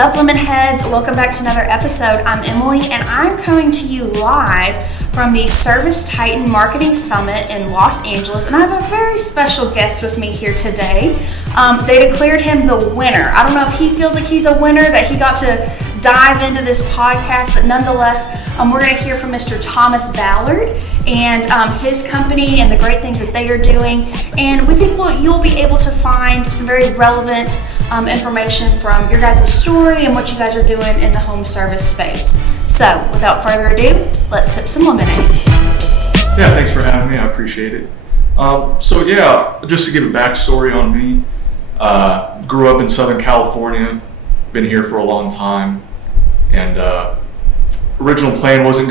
up, Lemon Heads? Welcome back to another episode. I'm Emily, and I'm coming to you live from the ServiceTitan Marketing Summit in Los Angeles, and I have a very special guest with me here today. They declared him the winner. I don't know if he feels like he's a winner, that he got to dive into this podcast, but nonetheless, we're going to hear from Mr. Thomas Ballard and his company and the great things that they are doing. And we think you'll be able to find some very relevant information from your guys' story and what you guys are doing in the home service space. So, without further ado, let's sip some lemonade. Yeah, thanks for having me. I appreciate it. Just to give a backstory on me, grew up in Southern California, been here for a long time, and original plan wasn't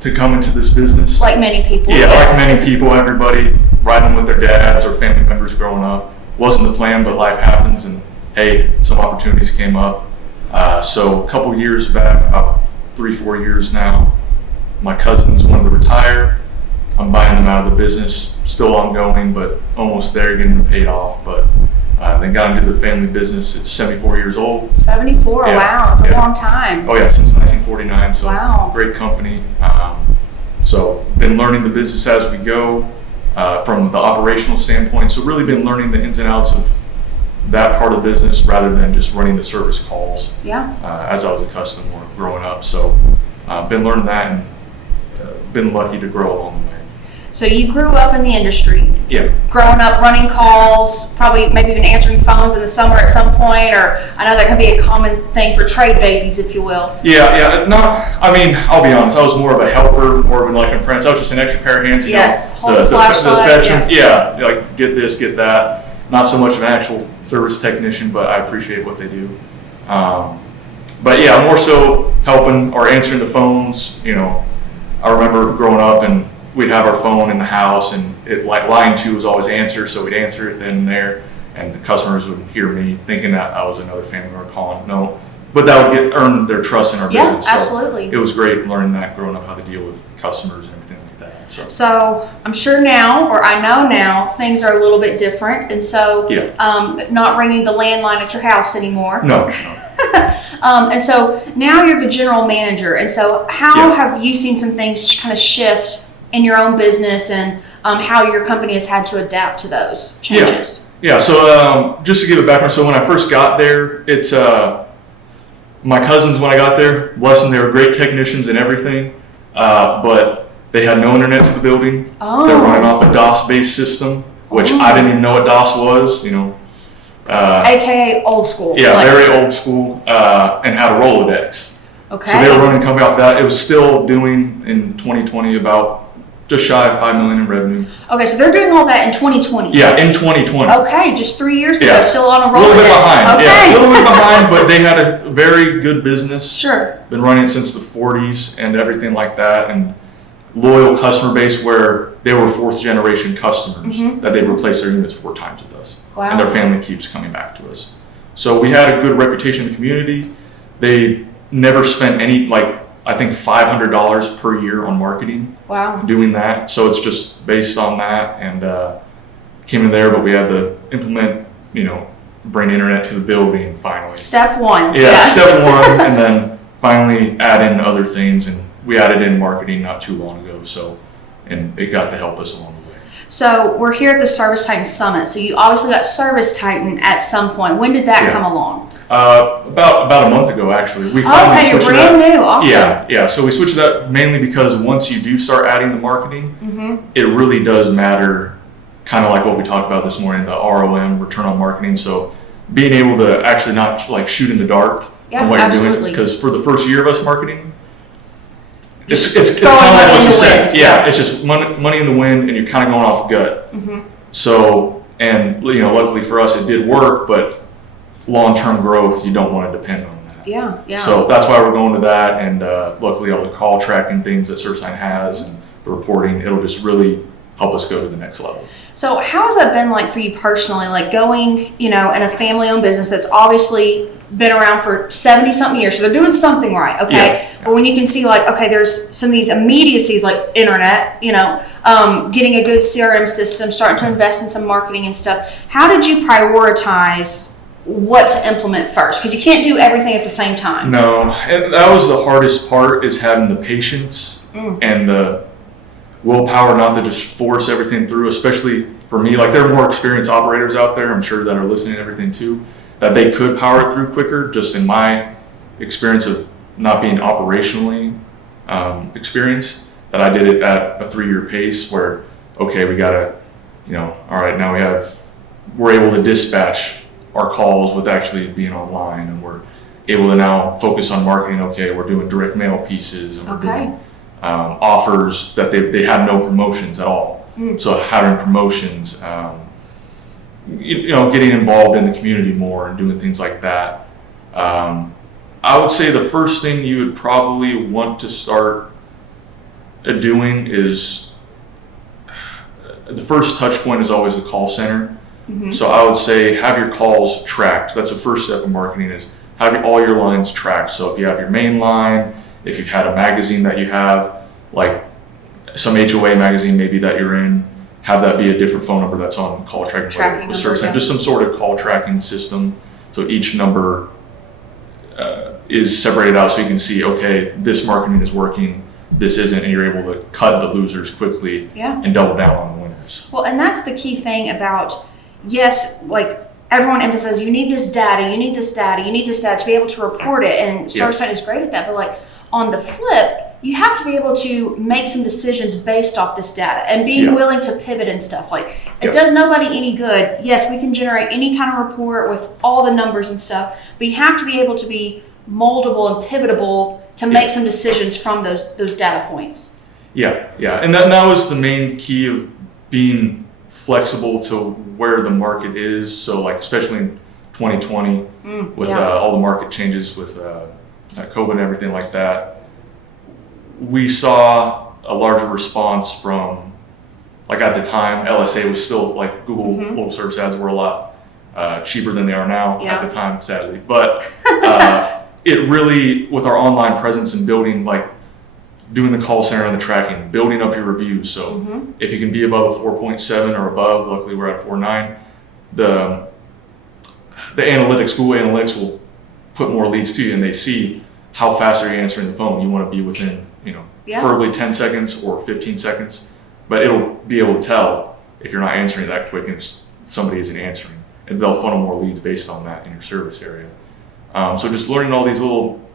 to come into this business. Like many people. Yeah, yes. Like many people, everybody riding with their dads or family members growing up. Wasn't the plan, but life happens, and hey, some opportunities came up. So a couple years back, about 3-4 years now, my cousins wanted to retire. I'm buying them out of the business, still ongoing, but almost there, getting paid off. But then got into the family business. It's 74 years old. 74, yeah, wow, it's a long time. Oh yeah, since 1949, so wow. Great company. So been learning the business as we go from the operational standpoint. So really been learning the ins and outs of that part of the business rather than just running the service calls. Yeah. As I was accustomed to growing up. So been learning that and been lucky to grow along the way. So you grew up in the industry. Yeah. Growing up, running calls, probably maybe even answering phones in the summer at some point, or I know that can be a common thing for trade babies, if you will. Yeah. I'll be honest. I was more of a helper, more of like in France. I was just an extra pair of hands. Hold the flashlight. Like get this, get that. Not so much an actual service technician, but I appreciate what they do. More so helping or answering the phones. I remember growing up and we'd have our phone in the house, and line 2 was always answer, so we'd answer it then and there, and the customers would hear me thinking that I was another family member calling. No, but that would earn their trust in our business. Yeah, absolutely. So it was great learning that growing up, how to deal with customers and everything like that. So I'm sure now, or I know now, things are a little bit different, and so not ringing the landline at your house anymore. No. And so now you're the general manager, and so how have you seen some things kind of shift in your own business, and how your company has had to adapt to those changes? So just to give a background, so when I first got there, it's my cousins, when I got there, bless them, they were great technicians and everything, but they had no internet to the building. They were running off a DOS-based system, which I didn't even know what DOS was, AKA old school. Yeah, very old school, and had a Rolodex. Okay. So they were running a company off that. It was still doing, in 2020, about just shy of $5 million in revenue. Okay, so they're doing all that in 2020. Yeah, in 2020. Okay, just 3 years ago, still on a Rolodex. A little bit behind. Okay. Yeah, a little bit behind, but they had a very good business. Sure. Been running since the 40s and everything like that, and loyal customer base where they were 4th generation customers that they've replaced their units 4 times with us. Wow. And their family keeps coming back to us. So we had a good reputation in the community. They never spent any, I think $500 per year on marketing. Wow. Doing that. So it's just based on that, and came in there, but we had to implement, bring internet to the building finally. Step 1. Yeah, yes. Step 1, and then finally add in other things, and we added in marketing not too long ago, and it got to help us along the way. So we're here at the ServiceTitan Summit. So you obviously got ServiceTitan at some point. When did that come along? About a month ago, actually. We finally you're switched brand that. New. Awesome. Yeah. So we switched that mainly because once you do start adding the marketing, it really does matter, kind of like what we talked about this morning, the ROM, return on marketing. So being able to actually not shoot in the dark on what you're doing. Because for the first year of us marketing, it's kind of like what you said. Yeah, it's just money in the wind, and you're kind of going off gut. So, and luckily for us, it did work, but long-term growth, you don't want to depend on that. Yeah. So that's why we're going to that, and luckily all the call tracking things that ServiceTitan has and the reporting, it'll just really help us go to the next level. So how has that been like for you personally, going, in a family-owned business that's obviously been around for 70-something years, so they're doing something right, okay? Yeah. But when you can see there's some of these immediacies like internet, getting a good CRM system, starting to invest in some marketing and stuff, how did you prioritize what to implement first, because you can't do everything at the same time. No, and that was the hardest part, is having the patience and the willpower not to just force everything through, especially for me. Like, there are more experienced operators out there, I'm sure, that are listening to everything too, that they could power it through quicker. Just in my experience of not being operationally experienced, that I did it at a 3-year pace where, okay, we gotta, all right, now we're able to dispatch our calls with actually being online, and we're able to now focus on marketing. Okay, we're doing direct mail pieces, and we're doing offers that they had no promotions at all. So having promotions, getting involved in the community more and doing things like that. I would say the first thing you would probably want to start doing is, the first touch point is always the call center. So I would say have your calls tracked. That's the first step of marketing, is have all your lines tracked. So if you have your main line, if you've had a magazine that you have, like some HOA magazine maybe that you're in, have that be a different phone number that's on call tracking with ServiceTitan. Just some sort of call tracking system, so each number is separated out, so you can see, okay, this marketing is working, this isn't, and you're able to cut the losers quickly and double down on the winners. Well, and that's the key thing about, yes, like everyone emphasizes, you need this data, you need this data, you need this data to be able to report it, and ServiceTitan is great at that. But like on the flip, you have to be able to make some decisions based off this data and being willing to pivot and stuff. Like, it does nobody any good. Yes, we can generate any kind of report with all the numbers and stuff, but you have to be able to be moldable and pivotable to make some decisions from those data points. And that was the main key of being flexible to where the market is. So like, especially in 2020 with all the market changes with COVID and everything like that, we saw a larger response from, like, at the time, LSA was still, like, Google local service ads were a lot cheaper than they are now at the time, sadly. But it really, with our online presence and building, like, doing the call center and the tracking, building up your reviews. So if you can be above a 4.7 or above, luckily we're at 4.9, the analytics, Google Analytics will put more leads to you, and they see how fast are you answering the phone. You want to be within, preferably 10 seconds or 15 seconds, but it'll be able to tell if you're not answering that quick and if somebody isn't answering, and they'll funnel more leads based on that in your service area. So just learning all these little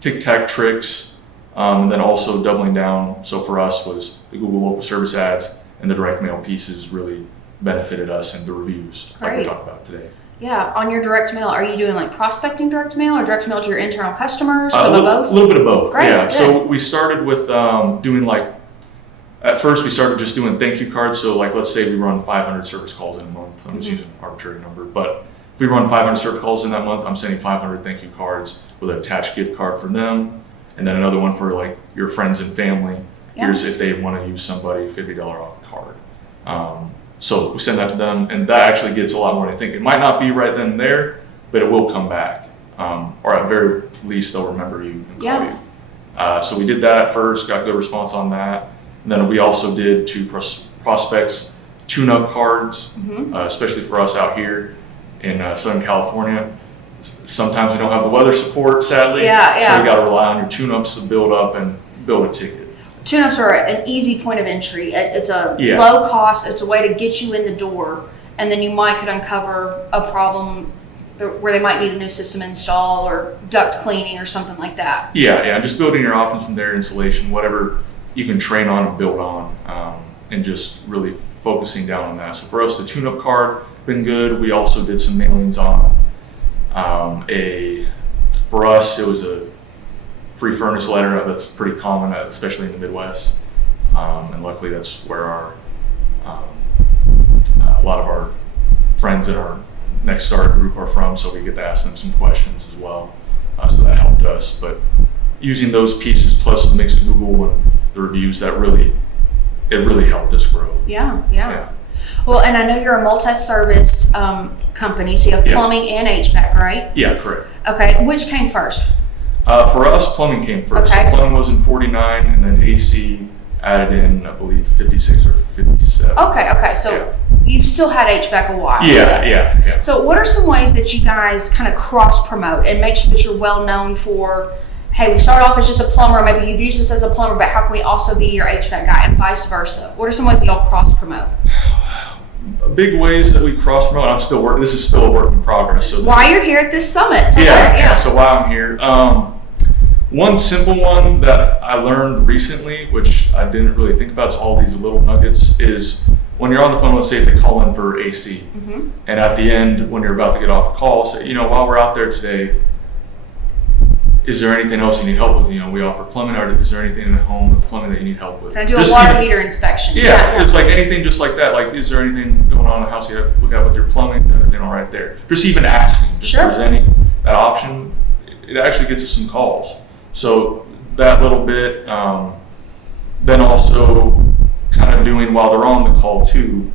tic-tac tricks, and then also doubling down. So for us was the Google local service ads and the direct mail pieces really benefited us, and the reviews like we talked about today. Yeah, on your direct mail, are you doing like prospecting direct mail or direct mail to your internal customers? Some of both? A little bit of both. Great, yeah. Good. So we started with doing, like, at first we started just doing thank you cards. So like, let's say we run 500 service calls in a month. I'm just using an arbitrary number, but if we run 500 service calls in that month, I'm sending 500 thank you cards with an attached gift card for them, and then another one for like your friends and family. Here's if they want to use somebody, $50 off the card. So we send that to them, and that actually gets a lot more than I think. It might not be right then and there, but it will come back. Or at very least, they'll remember you and call you. So we did that at first, got good response on that. And then we also did to prospects tune-up cards, especially for us out here in Southern California. Sometimes we don't have the weather support, sadly. So you got to rely on your tune-ups to build up and build a ticket. Tune-ups are an easy point of entry. It's a low cost. It's a way to get you in the door, and then you could uncover a problem where they might need a new system install or duct cleaning or something like that. Just building your options from there, insulation, whatever you can train on and build on, and just really focusing down on that. So for us, the tune-up card been good. We also did some mailings on for us, it was a free furnace letter. That's pretty common, especially in the Midwest, and luckily that's where a lot of our friends in our Next Start group are from, so we get to ask them some questions as well. So that helped us. But using those pieces plus the mix of Google and the reviews, it really helped us grow. Yeah. Well, and I know you're a multi-service company, so you have plumbing and HVAC, right? Yeah, correct. Okay, which came first? For us, plumbing came first. Okay. So plumbing was in 49, and then AC added in, I believe, 56 or 57. Okay. So you've still had HVAC a while. Yeah. So what are some ways that you guys kind of cross promote and make sure that you're well known for, hey, we started off as just a plumber, maybe you've used us as a plumber, but how can we also be your HVAC guy and vice versa? What are some ways that y'all cross promote? Big ways that we cross promote. I'm still working. This is still a work in progress. So why you're here at this summit? Yeah. So why I'm here. One simple one that I learned recently, which I didn't really think about, is all these little nuggets, is when you're on the phone, let's say if they call in for AC, and at the end, when you're about to get off the call, say, while we're out there today, is there anything else you need help with? We offer plumbing, or is there anything in the home with plumbing that you need help with? Can I do a water heater inspection? Yeah, it's like anything just like that. Like, is there anything going on in the house you have to look at with your plumbing? Everything all right there. Just even asking, just presenting that option, it actually gets us some calls. So that little bit, then also kind of doing while they're on the call too,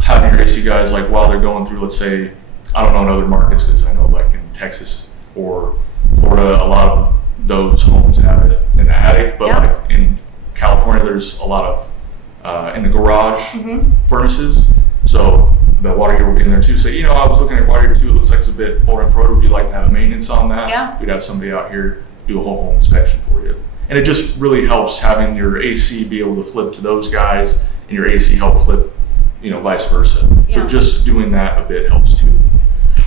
having your AC guys, like while they're going through, let's say, I don't know in other markets, because I know like in Texas or Florida, a lot of those homes have it in the attic, but like in California, there's a lot of in the garage furnaces. So the water heater will be in there too. So, I was looking at water heater too. It looks like it's a bit older and pro. Would you like to have a maintenance on that? Yeah. We'd have somebody out here do a whole home inspection for you. And it just really helps having your AC be able to flip to those guys and your AC help flip, vice versa. Yeah. So just doing that a bit helps too.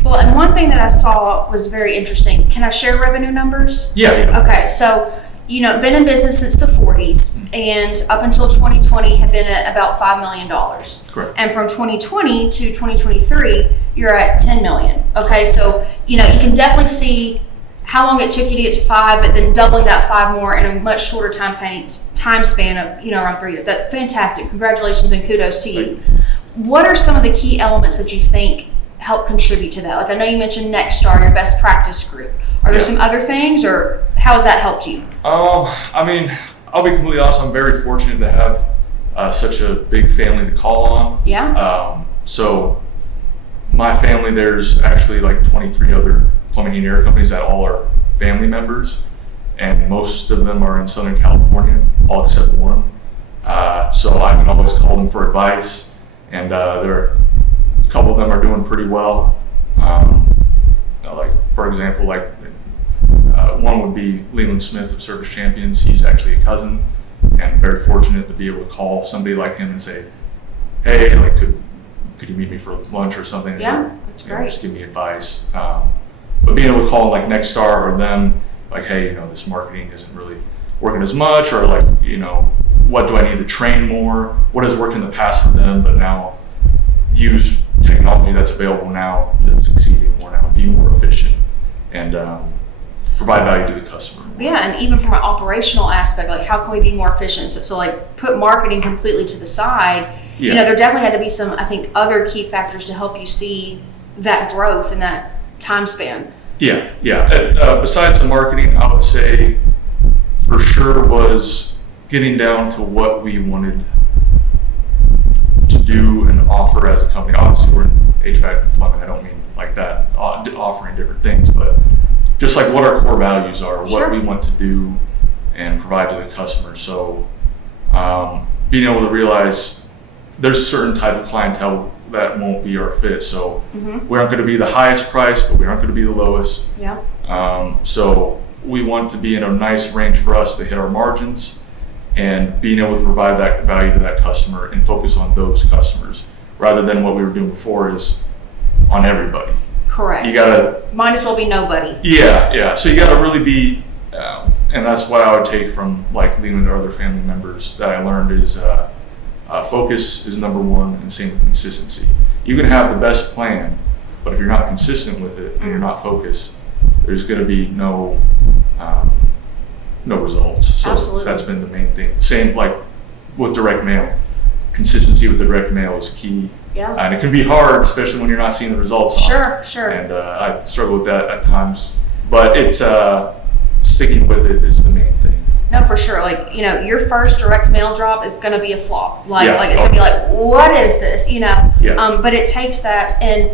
Well, and one thing that I saw was very interesting. Can I share revenue numbers? Yeah. Okay, so, been in business since the 40s, and up until 2020 have been at about $5 million. Correct. And from 2020 to 2023, you're at 10 million. Okay, so, you can definitely see how long it took you to get to 5, but then doubling that 5 more in a much shorter time span of, around 3 years. That's fantastic. Congratulations and kudos to you. What are some of the key elements that you think help contribute to that? Like, I know you mentioned Nexstar, your best practice group. Are there some other things, or how has that helped you? I mean, I'll be completely honest, I'm very fortunate to have such a big family to call on. Yeah. So my family, there's actually like 23 other plumbing and air companies that all are family members, and most of them are in Southern California, all except one. So I can always call them for advice, and a couple of them are doing pretty well. Like, for example, one would be Leland Smith of Service Champions. He's actually a cousin, and very fortunate to be able to call somebody like him and say, hey, like, could you meet me for lunch or something? Yeah, that's great. Just give me advice. But being able to call like Nexstar or them, like, hey, this marketing isn't really working as much, or like, what do I need to train more? What has worked in the past for them, but now use technology that's available now to succeed even more now, be more efficient, and provide value to the customer. Yeah, and even from an operational aspect, like how can we be more efficient? So like put marketing completely to the side. Yeah. There definitely had to be some, I think, other key factors to help you see that growth in that time span. Yeah. Besides the marketing, I would say for sure was getting down to what we wanted to do and offer as a company. Obviously, we're in HVAC and plumbing. I don't mean like that, offering different things, but just like what our core values are, what we want to do and provide to the customer. So being able to realize there's a certain type of clientele that won't be our fit. So we aren't going to be the highest price, but we aren't going to be the lowest. Yeah. So we want to be in a nice range for us to hit our margins, and being able to provide that value to that customer and focus on those customers rather than what we were doing before is on everybody. Correct. You gotta might as well be nobody. Yeah. So you gotta really be, and that's what I would take from like Leland or other family members that I learned is focus is number one, and same with consistency. You can have the best plan, but if you're not consistent with it and you're not focused, there's gonna be no results. So Absolutely. That's been the main thing. Same like with direct mail. Consistency with the direct mail is key. Yeah. And it can be hard, especially when you're not seeing the results. Sure. And I struggle with that at times, but it's sticking with it is the main thing. No, for sure. Like, your first direct mail drop is going to be a flop. Like it's going to be like, what is this? Yeah. But it takes that, and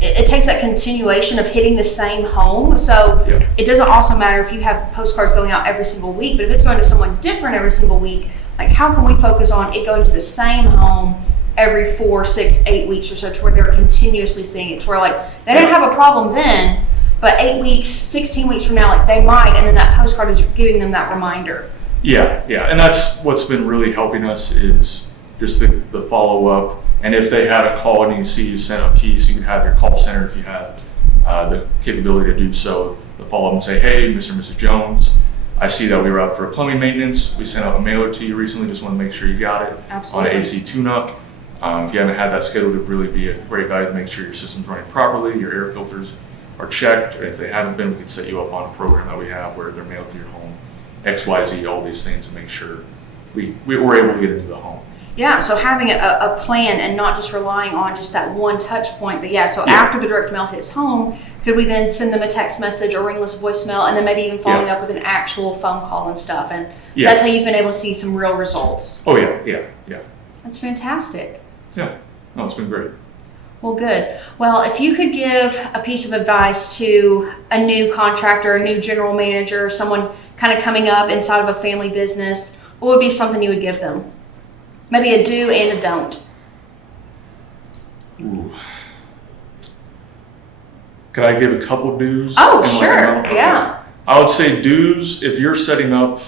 it takes that continuation of hitting the same home. So it doesn't also matter if you have postcards going out every single week, but if it's going to someone different every single week, like how can we focus on it going to the same home every 4, 6, 8 weeks or so, to where they're continuously seeing it, to where like they didn't have a problem then, but 8 weeks, 16 weeks from now, like they might, and then that postcard is giving them that reminder. Yeah, and that's what's been really helping us is just the follow up. And if they had a call and you see you sent a piece, you can have your call center, if you have the capability to do so, to follow up and say, hey, Mr. and Mrs. Jones, I see that we were out for a plumbing maintenance. We sent out a mailer to you recently. Just want to make sure you got it. Absolutely. On an AC tune-up. If you haven't had that scheduled, it would really be a great value to make sure your system's running properly, your air filters are checked. Or if they haven't been, we can set you up on a program that we have where they're mailed to your home. XYZ, all these things to make sure we were able to get into the home. Yeah, so having a plan and not just relying on just that one touch point. But after the direct mail hits home, could we then send them a text message or ringless voicemail, and then maybe even following up with an actual phone call and stuff? And that's how you've been able to see some real results. Oh, yeah. That's fantastic. Yeah, no, it's been great. Well, good. Well, if you could give a piece of advice to a new contractor, a new general manager, someone kind of coming up inside of a family business, what would be something you would give them? Maybe a do and a don't. Ooh. Could I give a couple do's? Oh, sure. Okay. Yeah. I would say do's if you're setting up.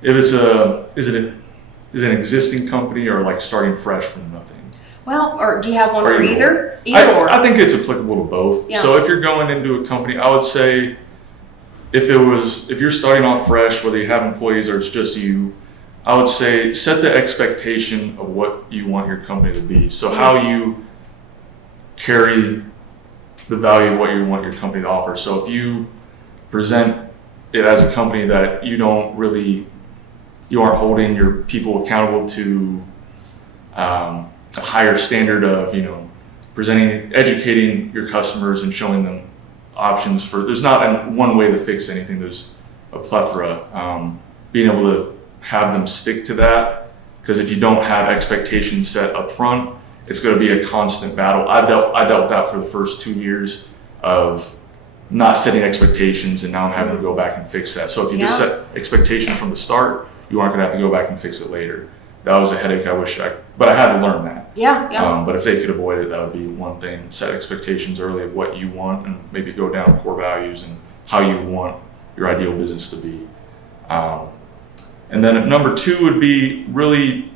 If it's is it an existing company or like starting fresh from nothing? Well, or do you have one for either? I think it's applicable to both. Yeah. So if you're going into a company, I would say if you're starting off fresh, whether you have employees or it's just you, I would say set the expectation of what you want your company to be. So how you carry the value of what you want your company to offer. So if you present it as a company that you aren't holding your people accountable to a higher standard of, educating your customers and showing them options there's not one way to fix anything. There's a plethora. Being able to have them stick to that, because if you don't have expectations set up front, it's going to be a constant battle. I dealt with that for the first 2 years of not setting expectations, and now I'm having to go back and fix that. So if you just set expectations from the start, you aren't going to have to go back and fix it later. That was a headache but I had to learn that. Yeah. But if they could avoid it, that would be one thing. Set expectations early of what you want, and maybe go down core values and how you want your ideal business to be. And then number 2 would be really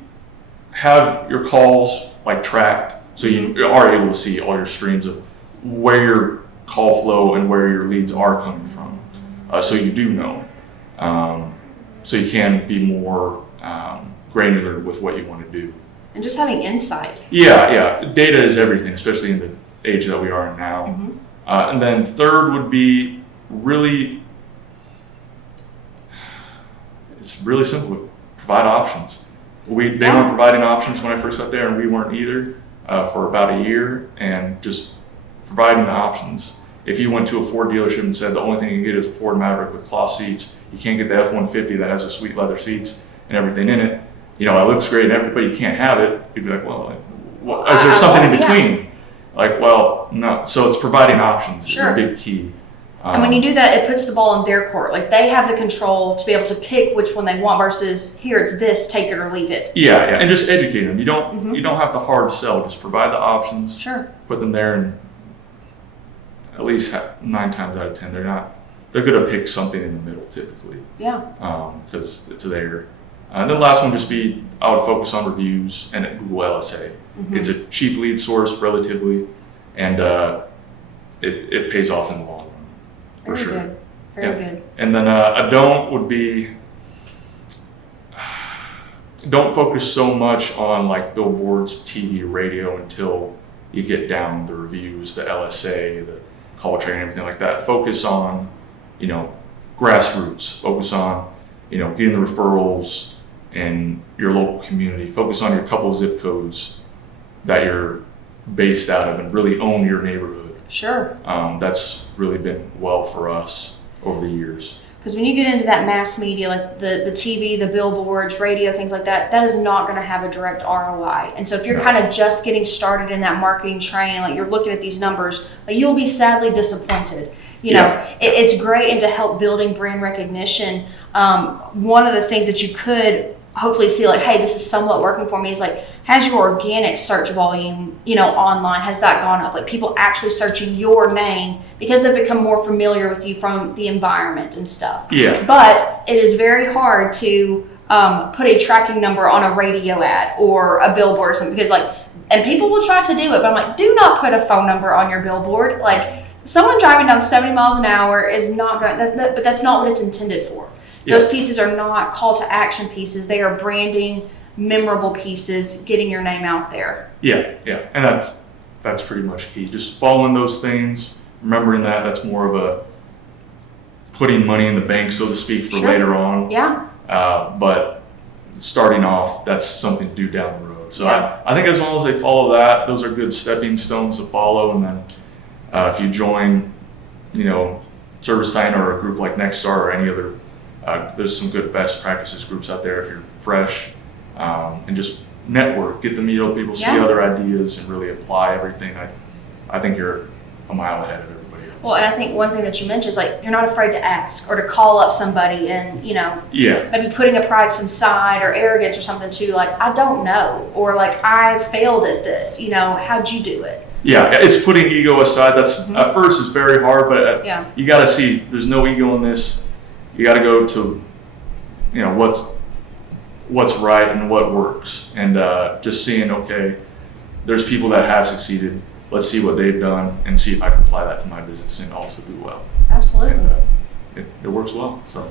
have your calls like tracked, so you are able to see all your streams of where your call flow and where your leads are coming from. So you do know. So you can be more granular with what you want to do. And just having insight. Yeah. Data is everything, especially in the age that we are in now. Mm-hmm. And then 3rd would be it's really simple. Provide options. They weren't providing options when I first got there, and we weren't either for about a year. And just providing the options. If you went to a Ford dealership and said the only thing you can get is a Ford Maverick with cloth seats, you can't get the F-150 that has the sweet leather seats and everything in it. It looks great, but you can't have it. You'd be like, well, is there something in between? Like, well, no. So it's providing options is a big key. And when you do that, it puts the ball in their court. Like they have the control to be able to pick which one they want versus here it's this, take it or leave it. Yeah, and just educate them. You don't have to hard sell. Just provide the options. Sure. Put them there, and at least 9 times out of 10, they're going to pick something in the middle typically. Yeah. Because it's there. And then the last one I would focus on reviews and Google LSA. Mm-hmm. It's a cheap lead source relatively, and it pays off in the long run. For Very sure. Good. Very good. And then a don't would be, don't focus so much on like billboards, TV, radio until you get down the reviews, the LSA, the call training, everything like that. Focus on, grassroots. Focus on, getting the referrals in your local community. Focus on your couple zip codes that you're based out of, and really own your neighborhood. Sure. That's really been well for us over the years. Because when you get into that mass media, like the TV, the billboards, radio, things like that, that is not going to have a direct ROI. And so if you're kind of just getting started in that marketing train, like you're looking at these numbers, like you'll be sadly disappointed. It's great into help building brand recognition. One of the things that you could hopefully see like, hey, this is somewhat working for me, is like, has your organic search volume, online, has that gone up? Like people actually searching your name because they've become more familiar with you from the environment and stuff. Yeah. But it is very hard to put a tracking number on a radio ad or a billboard or something, because and people will try to do it, but I'm like, do not put a phone number on your billboard. Like someone driving down 70 miles an hour is not going, but that's not what it's intended for. Yeah. Those pieces are not call to action pieces. They are branding, memorable pieces, getting your name out there. Yeah, and that's pretty much key. Just following those things, remembering that's more of a putting money in the bank, so to speak, for later on. Yeah. But starting off, that's something to do down the road. So I think as long as they follow that, those are good stepping stones to follow. And then if you join, ServiceTitan or a group like Nexstar or any other, there's some good best practices groups out there if you're fresh, and just network, get to meet other people, see other ideas, and really apply everything. I think you're a mile ahead of everybody else. Well, and I think one thing that you mentioned is like you're not afraid to ask or to call up somebody and maybe putting a pride to some side or arrogance or something too, like I don't know, or like I failed at this. How'd you do it? Yeah, it's putting ego aside. That's at first is very hard, but you got to see there's no ego in this. You got to go to, what's right and what works, and just seeing, okay, there's people that have succeeded. Let's see what they've done and see if I can apply that to my business and also do well. Absolutely. And, it works well. So.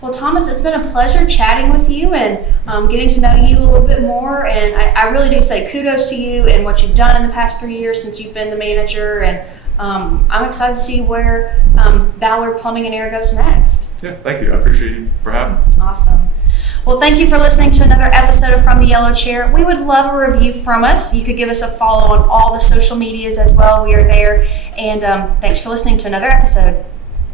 Well, Thomas, it's been a pleasure chatting with you and getting to know you a little bit more. And I really do say kudos to you and what you've done in the past 3 years since you've been the manager. And I'm excited to see where Ballard Plumbing and Air goes next. Yeah, thank you. I appreciate you for having me. Awesome. Well, thank you for listening to another episode of From the Yellow Chair. We would love a review from us. You could give us a follow on all the social medias as well. We are there. And thanks for listening to another episode.